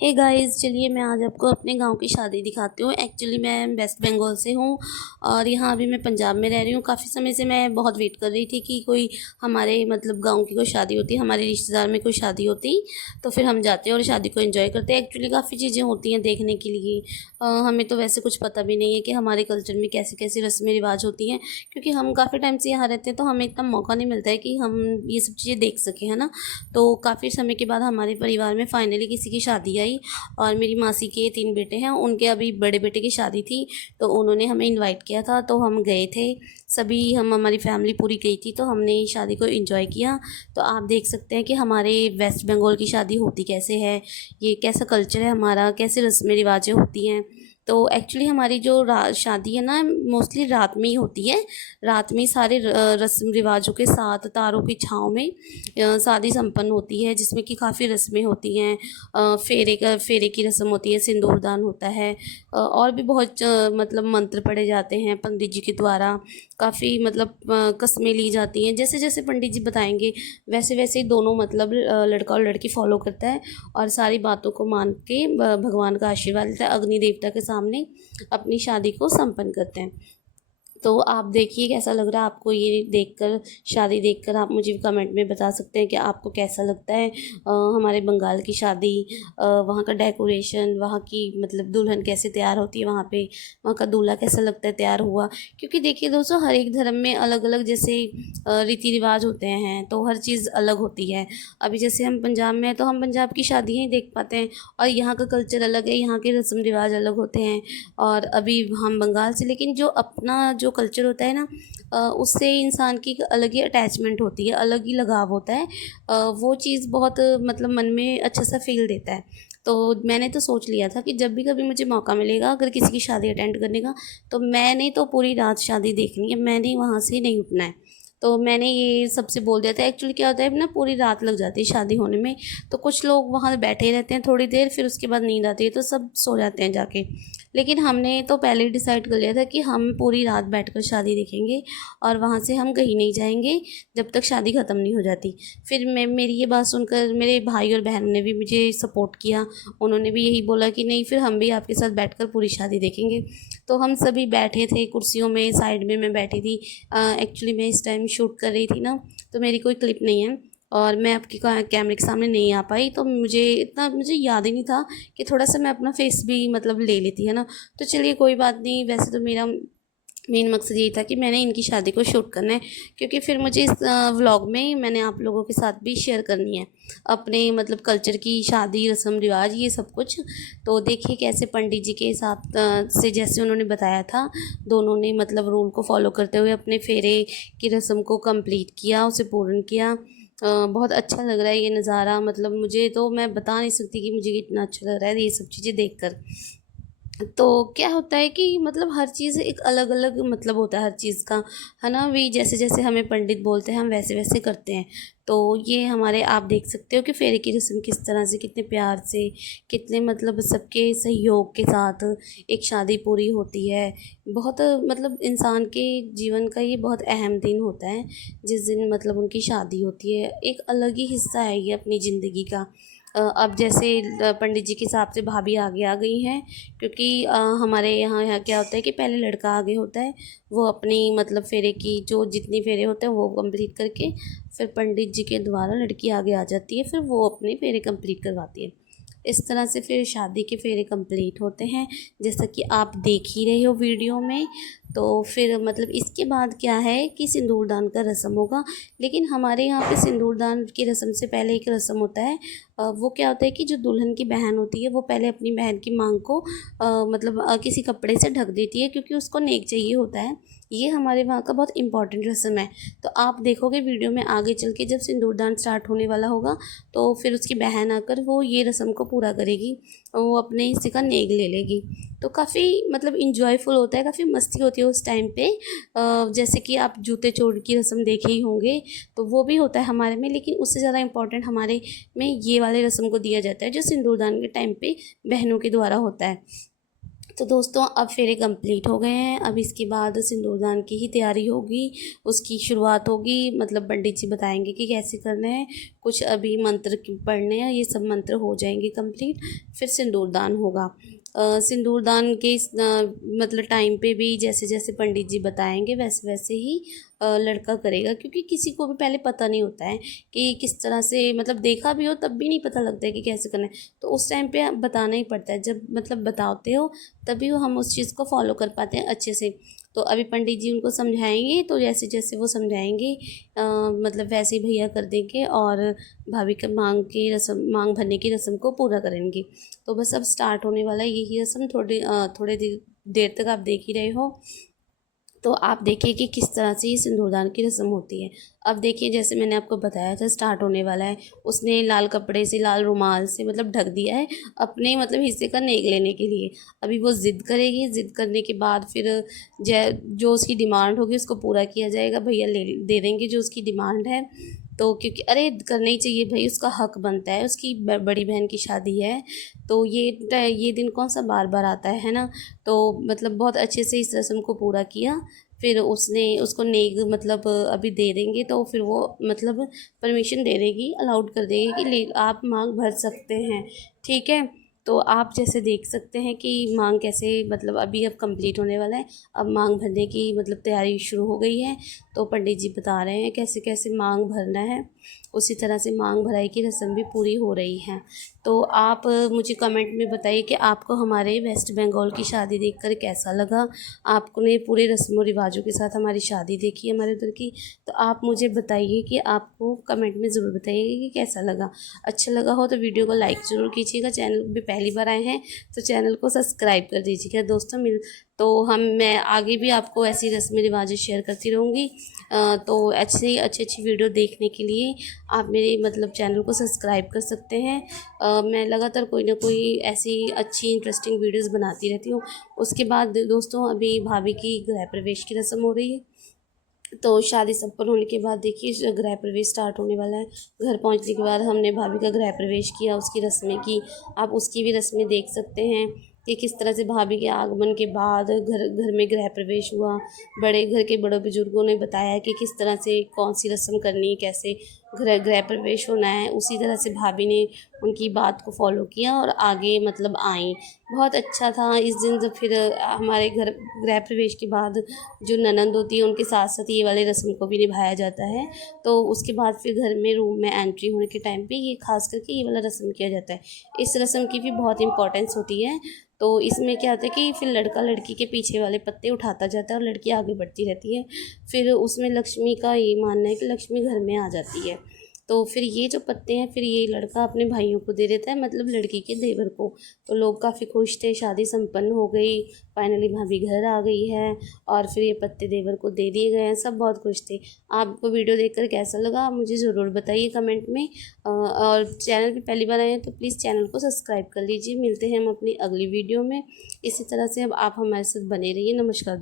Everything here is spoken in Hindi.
हे गाइस, चलिए मैं आज आपको अपने गांव की शादी दिखाती हूँ। एक्चुअली मैं वेस्ट बंगाल से हूँ और यहाँ अभी मैं पंजाब में रह रही हूँ। काफ़ी समय से मैं बहुत वेट कर रही थी कि कोई हमारे मतलब गांव की कोई शादी होती, हमारे रिश्तेदार में कोई शादी होती तो फिर हम जाते और शादी को एंजॉय करते। एक्चुअली काफ़ी चीज़ें होती हैं देखने के लिए। हमें तो वैसे कुछ पता भी नहीं है कि हमारे कल्चर में कैसे कैसे रस्में रिवाज होती हैं, क्योंकि हम काफ़ी टाइम से यहाँ रहते हैं तो हमें इतना मौका नहीं मिलता है कि हम ये सब चीज़ें देख सकें, है ना। तो काफ़ी समय के बाद हमारे परिवार में फाइनली किसी की शादी आई और मेरी मासी के 3 बेटे हैं, उनके अभी बड़े बेटे की शादी थी तो उन्होंने हमें इनवाइट किया था तो हम गए थे। सभी हम हमारी फैमिली पूरी गई थी तो हमने शादी को एंजॉय किया। तो आप देख सकते हैं कि हमारे वेस्ट बंगाल की शादी होती कैसे है, ये कैसा कल्चर है हमारा, कैसे रस्में रिवाजें होती हैं। तो एक्चुअली हमारी जो शादी है ना मोस्टली रात में ही होती है। रात में सारे रस्म रिवाजों के साथ तारों की छाँव में शादी संपन्न होती है, जिसमें कि काफ़ी रस्में होती हैं। फेरे की रस्म होती है, सिंदूरदान होता है, और भी बहुत मतलब मंत्र पढ़े जाते हैं पंडित जी के द्वारा। काफ़ी मतलब कस्में ली जाती हैं, जैसे जैसे पंडित जी बताएंगे वैसे वैसे ही दोनों मतलब लड़का और लड़की फॉलो करता है और सारी बातों को मान के भगवान का आशीर्वाद लेता है, अग्नि देवता के सामने अपनी शादी को संपन्न करते हैं। तो आप देखिए कैसा लग रहा है आपको ये देखकर, शादी देखकर। आप मुझे कमेंट में बता सकते हैं कि आपको कैसा लगता है हमारे बंगाल की शादी, वहाँ का डेकोरेशन, वहाँ की मतलब दुल्हन कैसे तैयार होती है वहाँ पे, वहाँ का दूल्हा कैसा लगता है तैयार हुआ। क्योंकि देखिए दोस्तों, हर एक धर्म में अलग अलग जैसे रीति रिवाज होते हैं तो हर चीज़ अलग होती है। अभी जैसे हम पंजाब में हैं तो हम पंजाब की शादियाँ ही देख पाते हैं और यहाँ का कल्चर अलग है, यहाँ के रस्म रिवाज अलग होते हैं। और अभी हम बंगाल से, लेकिन जो अपना जो कल्चर होता है ना, उससे इंसान की एक अलग ही अटैचमेंट होती है, अलग ही लगाव होता है। वो चीज़ बहुत मतलब मन में अच्छा सा फील देता है। तो मैंने तो सोच लिया था कि जब भी कभी मुझे मौका मिलेगा अगर किसी की शादी अटेंड करने का, तो मैंने तो पूरी रात शादी देखनी है, मैंने वहाँ से नहीं उठना है। तो मैंने ये सबसे बोल दिया था। एक्चुअली क्या होता है ना, पूरी रात लग जाती है शादी होने में, तो कुछ लोग वहाँ बैठे रहते हैं थोड़ी देर, फिर उसके बाद नींद आती है तो सब सो जाते हैं जाके। लेकिन हमने तो पहले ही डिसाइड कर लिया था कि हम पूरी रात बैठकर शादी देखेंगे और वहाँ से हम कहीं नहीं जाएंगे जब तक शादी ख़त्म नहीं हो जाती। फिर मैं मेरी ये बात सुनकर मेरे भाई और बहन ने भी मुझे सपोर्ट किया। उन्होंने भी यही बोला कि नहीं, फिर हम भी आपके साथ बैठकर पूरी शादी देखेंगे। तो हम सभी बैठे थे कुर्सियों में, साइड में मैं बैठी थी। एक्चुअली मैं इस टाइम शूट कर रही थी ना, तो मेरी कोई क्लिप नहीं है और मैं आपके कैमरे के सामने नहीं आ पाई, तो मुझे याद ही नहीं था कि थोड़ा सा मैं अपना फेस भी मतलब ले लेती, है ना। तो चलिए कोई बात नहीं, वैसे तो मेरा मेन मकसद यही था कि मैंने इनकी शादी को शूट करना है, क्योंकि फिर मुझे इस व्लॉग में मैंने आप लोगों के साथ भी शेयर करनी है अपने मतलब कल्चर की शादी रस्म रिवाज ये सब कुछ। तो देखिए कैसे पंडित जी के हिसाब से जैसे उन्होंने बताया था, दोनों ने मतलब रूल को फॉलो करते हुए अपने फेरे की रस्म को कंप्लीट किया, उसे पूर्ण किया। बहुत अच्छा लग रहा है ये नज़ारा, मतलब मुझे तो मैं बता नहीं सकती कि मुझे कितना अच्छा लग रहा है ये सब चीज़ें देखकर। तो क्या होता है कि मतलब हर चीज़ एक अलग अलग मतलब होता है हर चीज़ का, है ना। भी जैसे जैसे हमें पंडित बोलते हैं हम वैसे वैसे करते हैं। तो ये हमारे आप देख सकते हो कि फेरे की रस्म किस तरह से, कितने प्यार से, कितने मतलब सबके सहयोग के साथ एक शादी पूरी होती है। बहुत मतलब इंसान के जीवन का ये बहुत अहम दिन होता है जिस दिन मतलब उनकी शादी होती है। एक अलग ही हिस्सा है ये अपनी ज़िंदगी का। अब जैसे पंडित जी के हिसाब से भाभी आगे आ गई हैं, क्योंकि हमारे यहाँ क्या होता है कि पहले लड़का आगे होता है, वो अपनी मतलब फेरे की जो जितनी फेरे होते हैं वो कंप्लीट करके फिर पंडित जी के द्वारा लड़की आगे आ जाती है, फिर वो अपने फेरे कंप्लीट करवाती है। इस तरह से फिर शादी के फेरे कंप्लीट होते हैं, जैसा कि आप देख ही रहे हो वीडियो में। तो फिर मतलब इसके बाद क्या है कि सिंदूरदान का रस्म होगा। लेकिन हमारे यहाँ पे सिंदूरदान की रस्म से पहले एक रस्म होता है। वो क्या होता है कि जो दुल्हन की बहन होती है वो पहले अपनी बहन की मांग को मतलब किसी कपड़े से ढक देती है, क्योंकि उसको नेक चाहिए होता है। ये हमारे वहाँ का बहुत इंपॉर्टेंट रस्म है। तो आप देखोगे वीडियो में आगे चल के जब सिंदूरदान स्टार्ट होने वाला होगा तो फिर उसकी बहन आकर वो ये रस्म को पूरा करेगी और वो अपने हिस्से का नेग ले लेगी। तो काफ़ी मतलब इंजॉयफुल होता है, काफ़ी मस्ती होती है उस टाइम पे। जैसे कि आप जूते चोर की रस्म देखे ही होंगे, तो वो भी होता है हमारे में, लेकिन उससे ज़्यादा इम्पॉर्टेंट हमारे में ये वाले रस्म को दिया जाता है जो सिंदूरदान के टाइम पे बहनों के द्वारा होता है। तो दोस्तों अब फेरे कंप्लीट हो गए हैं। अब इसके बाद सिंदूरदान की ही तैयारी होगी, उसकी शुरुआत होगी। मतलब पंडित जी बताएंगे कि कैसे करना है। कुछ अभी मंत्र पढ़ने हैं, ये सब मंत्र हो जाएंगे कंप्लीट, फिर सिंदूरदान होगा। सिंदूरदान के मतलब टाइम पे भी जैसे जैसे पंडित जी बताएंगे वैसे वैसे ही लड़का करेगा, क्योंकि किसी को भी पहले पता नहीं होता है कि किस तरह से, मतलब देखा भी हो तब भी नहीं पता लगता है कि कैसे करना है। तो उस टाइम पे बताना ही पड़ता है, जब मतलब बताते हो तभी वो हम उस चीज़ को फॉलो कर पाते हैं अच्छे से। तो अभी पंडित जी उनको समझाएंगे, तो जैसे जैसे वो समझाएंगे मतलब वैसे ही भैया कर देंगे और भाभी का मांग भरने की रस्म को पूरा करेंगे। तो बस अब स्टार्ट होने वाला है यही रस्म। थोड़े देर तक आप देख ही रहे हो, तो आप देखिए कि किस तरह से ये सिंदूरदान की रस्म होती है। अब देखिए जैसे मैंने आपको बताया था स्टार्ट होने वाला है। उसने लाल कपड़े से, लाल रुमाल से मतलब ढक दिया है अपने मतलब हिस्से का नेक लेने के लिए। अभी वो ज़िद करेगी, ज़िद करने के बाद फिर जो उसकी डिमांड होगी उसको पूरा किया जाएगा। भैया ले दे देंगे जो उसकी डिमांड है। तो क्योंकि अरे करना ही चाहिए भाई, उसका हक बनता है, उसकी बड़ी बहन की शादी है। तो ये दिन कौन सा बार बार आता है ना। तो मतलब बहुत अच्छे से इस रस्म को पूरा किया। फिर उसको नेक मतलब अभी दे देंगे, तो फिर वो मतलब परमिशन दे देगी, अलाउड कर देगी कि ले आप मांग भर सकते हैं। ठीक है। तो आप जैसे देख सकते हैं कि मांग कैसे मतलब अभी अब कंप्लीट होने वाला है। अब मांग भरने की मतलब तैयारी शुरू हो गई है। तो पंडित जी बता रहे हैं कैसे कैसे मांग भरना है। उसी तरह से मांग भराई की रस्म भी पूरी हो रही है। तो आप मुझे कमेंट में बताइए कि आपको हमारे वेस्ट बंगाल की शादी देखकर कैसा लगा। आपने पूरे रस्मों रिवाजों के साथ हमारी शादी देखी हमारे उधर की। तो आप मुझे बताइए कि आपको कमेंट में ज़रूर बताइए कि कैसा लगा। अच्छा लगा हो तो वीडियो को लाइक ज़रूर कीजिएगा। चैनल पे पहली बार आए हैं तो चैनल को सब्सक्राइब कर दीजिएगा दोस्तों। तो मैं आगे भी आपको ऐसी रस्में रिवाजें शेयर करती रहूँगी। तो ऐसे ही अच्छी अच्छी वीडियो देखने के लिए आप मेरे मतलब चैनल को सब्सक्राइब कर सकते हैं। मैं लगातार कोई ना कोई ऐसी अच्छी इंटरेस्टिंग वीडियोस बनाती रहती हूँ। उसके बाद दोस्तों अभी भाभी की गृह प्रवेश की रस्म हो रही है। तो शादी संपन्न होने के बाद देखिए गृह प्रवेश स्टार्ट होने वाला है। घर पहुंचने के बाद हमने भाभी का गृह प्रवेश किया, उसकी रस्में की। आप उसकी भी रस्में देख सकते हैं कि किस तरह से भाभी के आगमन के बाद घर घर में गृह प्रवेश हुआ। घर के बड़े बुजुर्गों ने बताया कि किस तरह से कौन सी रस्म करनी है, कैसे गृह प्रवेश होना है। उसी तरह से भाभी ने उनकी बात को फॉलो किया और आगे मतलब आई। बहुत अच्छा था इस दिन। जब फिर हमारे घर गृह प्रवेश के बाद जो ननंद होती है उनके साथ साथ ये वाले रस्म को भी निभाया जाता है। तो उसके बाद फिर घर में रूम में एंट्री होने के टाइम पे ये खास करके ये वाला रस्म किया जाता है। इस रस्म की भी बहुत इंपॉर्टेंस होती है। तो इसमें क्या होता है कि फिर लड़का लड़की के पीछे वाले पत्ते उठाता जाता है और लड़की आगे बढ़ती रहती है। फिर उसमें लक्ष्मी का ये मानना है कि लक्ष्मी घर में आ जाती है। तो फिर ये जो पत्ते हैं फिर ये लड़का अपने भाइयों को दे देता है, मतलब लड़की के देवर को। तो लोग काफ़ी खुश थे, शादी संपन्न हो गई, फाइनली भाभी घर आ गई है और फिर ये पत्ते देवर को दे दिए गए हैं। सब बहुत खुश थे। आपको वीडियो देखकर कैसा लगा आप मुझे ज़रूर बताइए कमेंट में। और चैनल पे पहली बार आए हैं तो प्लीज़ चैनल को सब्सक्राइब कर लीजिए। मिलते हैं हम अपनी अगली वीडियो में। इसी तरह से अब आप हमारे साथ बने रहिए। नमस्कार।